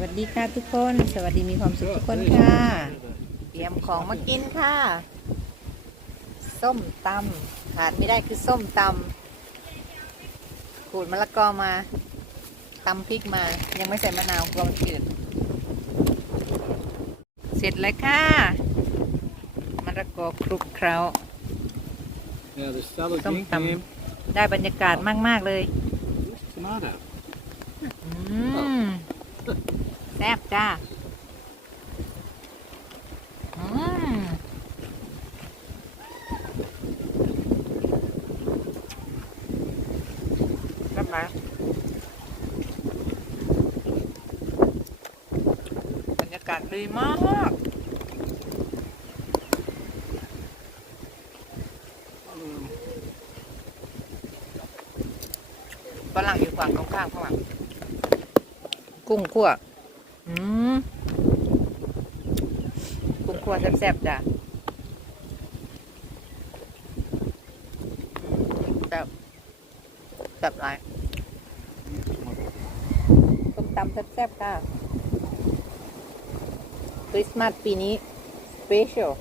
วัสดีค่ะทุกคน สวัสดีมีความสุขทุกคนค่ะ เตรียมของมากินค่ะ ส้มตำขาดไม่ได้คือส้มตำขูดมะละกอมาตำพริกมา ยังไม่ใส่มะนาวกลัวมันจืดเสร็จแล้วค่ะมะละกอคลุกเคล้า Now the salad Some green tam- came ได้บรรยากาศมาก ๆ เลย with tomato. อืม แซ่บจ้าอืมรับไหมบรรยากาศดีมากฝรั่งอยู่ฝั่งตรงข้ามข้างหลัง กุ้งคั่วอืมกุ้งคั่วแซ่บๆจ้ะแซ่บแซ่บหลายส้มตำแซ่บๆค่ะคริสต์มาสปีนี้สเปเชียล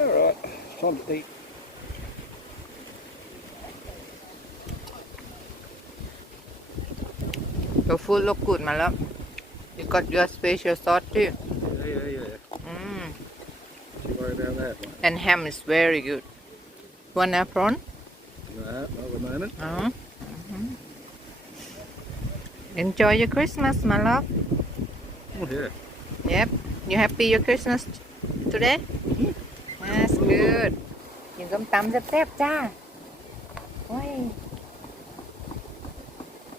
All right, time to eat. ตัวฟูดโลกูดมาแล้ว you got your special sauce too Yeah, yeah, yeah. อืม Don't worry about that one. and ham is very good want a prawn No, not at the moment. อ๋อ enjoy your Christmas my love Oh, yeah. yep you happy your Christmas today that's good กิน ส้มตำแซ่บๆจ้า โอ้ย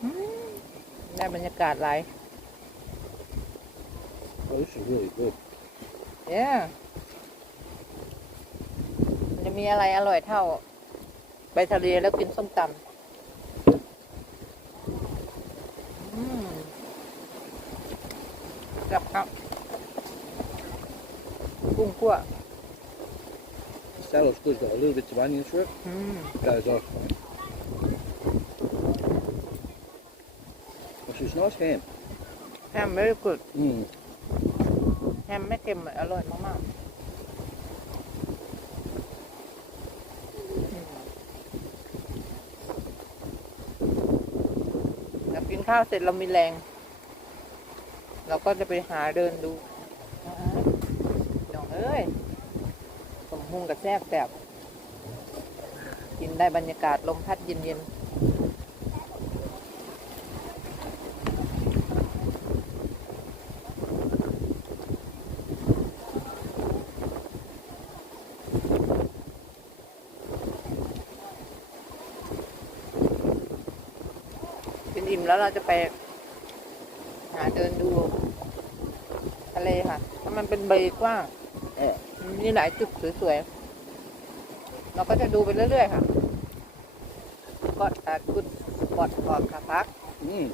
อืมได้บรรยากาศหลาย Oh, this is really good. yeah มันจะมีอะไรอร่อยเท่า ไปทะเลแล้วกินส้มตำอืมครับครับ กุ้งคั่ว Salad's good. Got a little bit of onions for it. อืม Goes off. Which is nice ham. แฮม very good Mm. แฮมไม่เค็มอร่อยมากๆอืมเดี๋ยวกินข้าวเสร็จเรามีแรง เราก็จะไปหาเดินดูน้องเอ้ย มุงกับแซ่บแบบกินได้บรรยากาศลมพัดเย็นๆกินอิ่มแล้วเราจะไป หาเดินดู ทะเลค่ะ ถ้ามันเป็นเบกว้างเออ มันมีหลายจุดสวยๆ เราก็จะดูไปเรื่อยๆค่ะก็อาจกุดสปอตออกค่ะพัก Mm.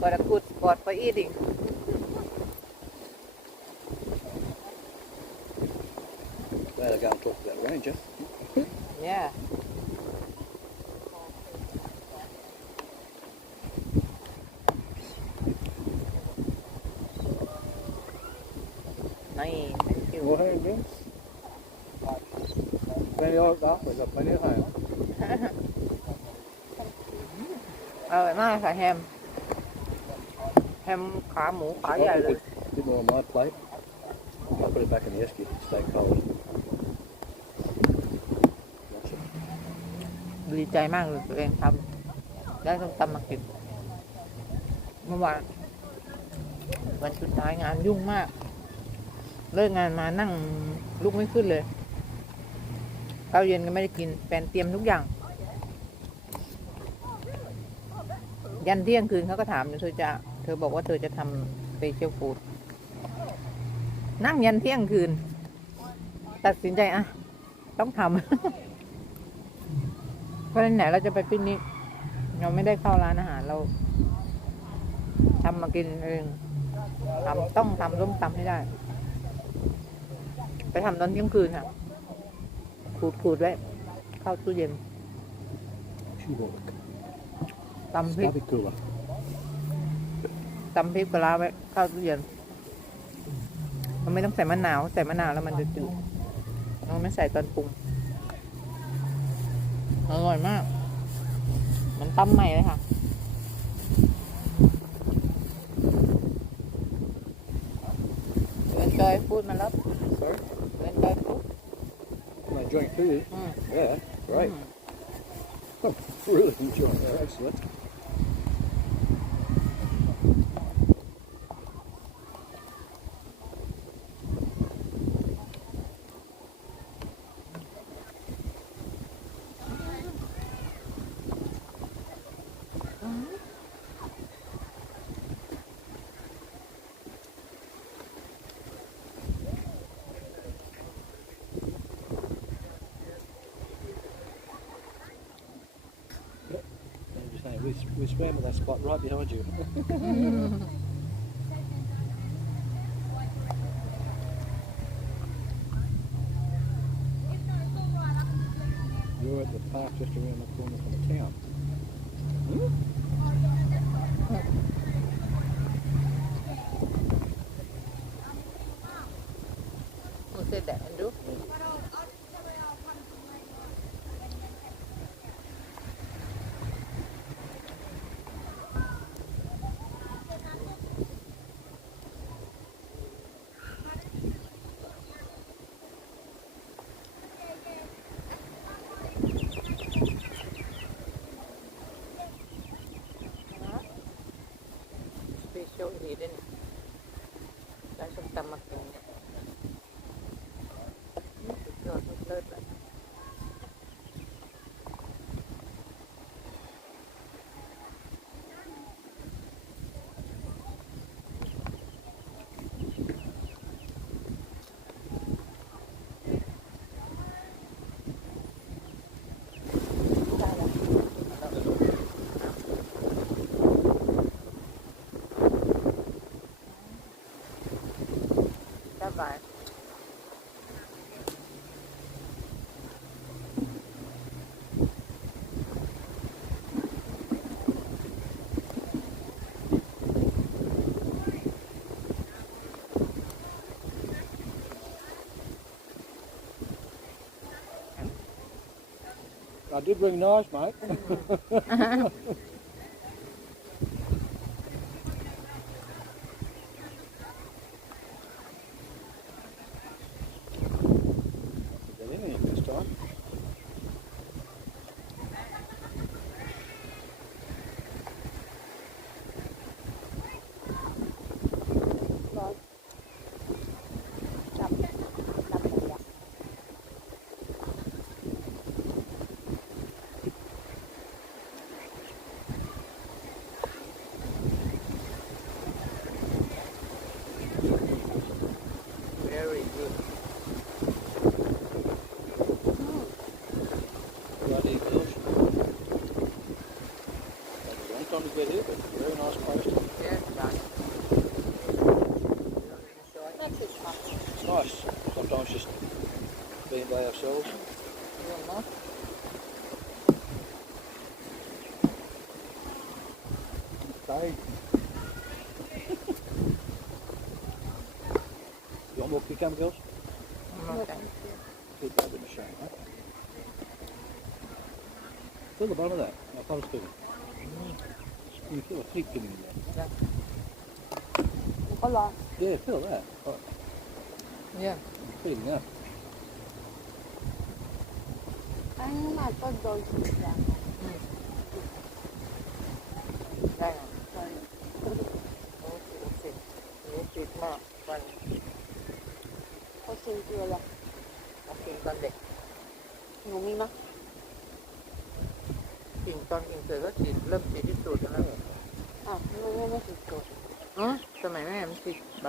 ก็จะกุดสปอต for eating Glad I go and talk to that ranger. yeah นี่ thank chứ đây đó, đó phải dập mấy đứa này อร่อยมากค่ะแฮม แฮมขาหมูขาใหญ่เลย Put more on my. I put it back in the esky. Stay cold. ดีใจมากเลยตัวเองทำได้ต้องตำมากินเมื่อวานวันสุดท้ายงานยุ่งมาก เลิกงานมานั่งลุกไม่ขึ้นเลยข้าวเย็นก็ไม่ได้กินแฟนเตรียมทุกอย่าง ยันเที่ยงคืนเขาก็ถามเธอจะ เธอบอกว่าเธอจะทำเปเชียลฟูดนั่งยันเที่ยงคืน ตัดสินใจอะ ต้องทำเพราะไหนเราจะไปปิกนิกเราไม่ได้เข้าร้านอาหารเราทำมากินเองทำต้องทำร่มตำให้ได้ ไปทำตอนเที่ยงคืนค่ะ ขูดขูดไว้ เข้าตู้เย็น Chibok. ตำพริก Stabikula. ตำพริกปลาร้าไว้เข้าตู้เย็น มันไม่ต้องใส่มะนาว ใส่มะนาวแล้วมันจะจืดเราไม่ใส่ตอนปรุง อร่อยมาก มันตำใหม่เลยค่ะ food มันแล้ว Sorry? enjoy food I'm enjoying food. อืม Yeah, great. อืม Really enjoying it. Excellent. We, we swam at that spot right behind you. You're at the park just around the corner from the town. Who Special ดี I did bring knives, mate. Hey. you want more cucumber, girls? okay. Keep that in the machine, huh? Fill the bottom of that. I'll put a spoon. You can feel a heat getting in there. ก็รอ Yeah, feel that. Oh, yeah feeling that. อันนี้มาก็โดนฉีดยา ได้ค่ะโอ้สิโอ้สิโอ้ติดมากวัน เขาชิมเกลือเลย เอากินตอนเด็ก หนูมีมั้ย กิน ตอนกินเสร็จก็ฉีดเริ่มฉีดที่สูดแล้วอะไม่ไม่ไม่ฉีดเกลืออ๋อสมัยแม่มันฉีดใบ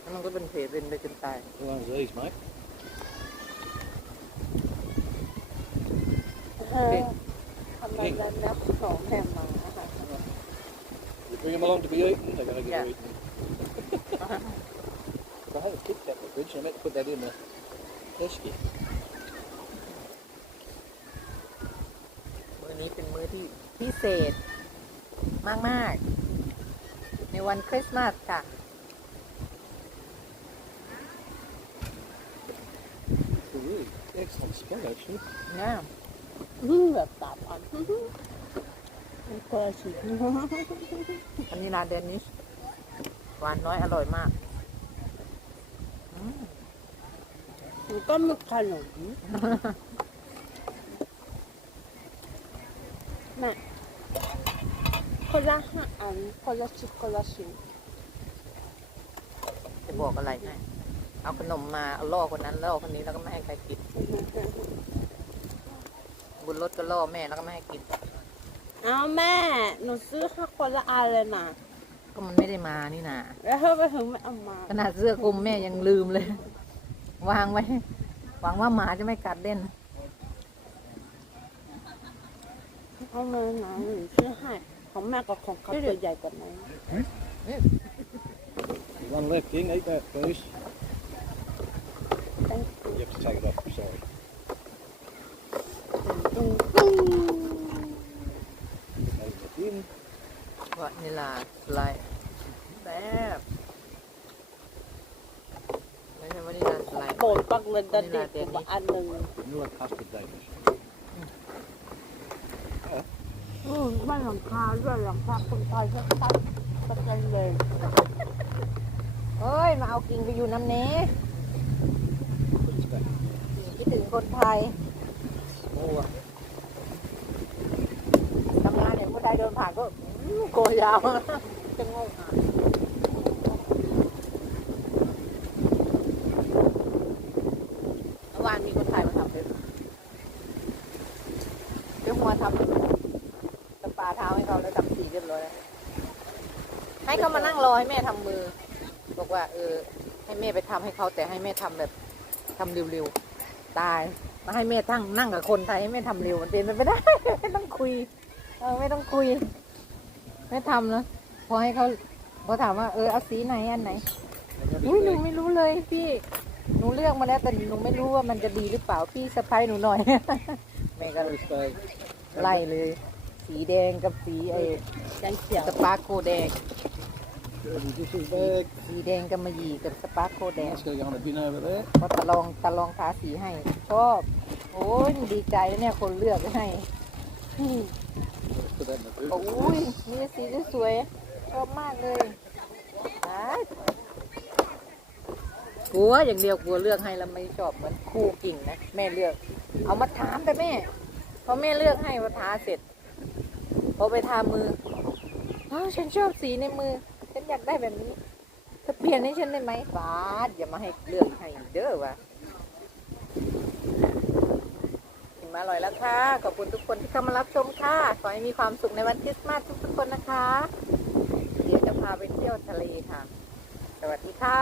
แล้วมันก็เป็นเพเป็นไปจนตาย How long's these, mate? เออทำไมแล้วนับสองแม่มาค่ะ You bring them along to be eaten, they're going to get Yeah. eaten. I had a Kit Kat in the fridge, and I meant to put that in the esky. วันนี้เป็นมื้อที่พิเศษมาก ๆ ในวันคริสต์มาสค่ะ It's a really excellent spot, actually. นะอืมแบบสามอันมันคนละชิ้นอันนี้ร้านเดนิชหวานน้อยอร่อยมากอืมมันก็มีขนม แม่คนละห้าอันคนละชิ้นคนละชิ้นจะบอกอะไรให้เอาขนมมาเอาล่อคนนั้นล่อคนนี้แล้วก็ไม่ให้ใครกินบนรถก็ล่อแม่แล้วก็ไม่ให้กินเอาแม่ หนูซื้อให้คนละอันเลยนะก็มันไม่ได้มานี่นาแล้วเธอไปถึงไม่เอามา ขนาดเสื้อคลุมแม่ยังลืมเลย วางไว้หวังว่าหมาจะไม่กัดเล่น เอาเลยนะหนูซื้อให้ของแม่กับของเขาตัวใหญ่กว่านั้น One left in, eat that first. Thank You have to take it off, sorry. ตึ้งตึ้ง Take it in. วานิลาสไลด์แซ่บไม่ใช่วานิลาสไลด์โปรดปักเลยดันเด็กกว่าอันหนึ่ง Vanilla custard Danish. อืมบ้านหลังคาด้วยหลังคาคนไทยชัดชัดประกันเลยเฮ้ย มาเอากิ่งไปอยู่น้ำนี้คิดถึงคนไทยทำงานเนี่ยคนไทยเดินผ่านก็โกยยาวจะงงอะเมื่อวานมีคนไทยมาทำเลยเดี๋ยวหัวทำสปาเท้าให้เขาแล้วทำสีเรียบร้อยแล้ว ให้เขามานั่งรอให้แม่ทำมือ บอกว่า เออ ให้แม่ไปทำให้เขาแต่ให้แม่ทำแบบทำเร็วๆตายมาให้แม่ตั้งนั่งกับคนไทยให้แม่ทำเร็วมันเป็นไปไม่ได้ไม่ต้องคุยเออไม่ต้องคุยไม่ทำนะพอให้เขาพอถามว่าเออเอาสีไหนอันไหนอุ้ยหนูไม่รู้เลยพี่หนูเลือกมาแล้วแต่หนูไม่รู้ว่ามันจะดีหรือเปล่าพี่สะพายหนูหน่อยแม่ก็ First day. ไล่เลย สีแดงกับสีไอ้แกงเขียวสปาร์คโคแดง This is bag. สีแดงกับมะหยี่กับสปาร์คโคแดง That's going to go on a bin over there. พอตะลองตะลองทาสีให้ ชอบ โอ้ยดีใจแล้วเนี่ยคนเลือกให้อืม Put that in the boot. โอ้ยมีสีสวยๆชอบมากเลยอ่ากลัวอย่างเดียวกลัวเลือกให้แล้วไม่ชอบเหมือนคู่กิ่งนะแม่เลือก เอามาถามแต่แม่พอแม่เลือกให้พอทาเสร็จพอไปทามืออ้าวฉันชอบสีในมือฉัน อยากได้แบบนี้เธอเปลี่ยนให้ฉันได้ไหมบาสอย่ามาให้เลือกให้เด้อวะถึงมาอร่อยแล้วค่ะขอบคุณทุกคนที่เข้ามารับชมค่ะขอให้มีความสุขในวันคริสต์มาสทุกๆคนนะคะ เดี๋ยวจะพาไปเที่ยวทะเลค่ะ สวัสดีค่ะ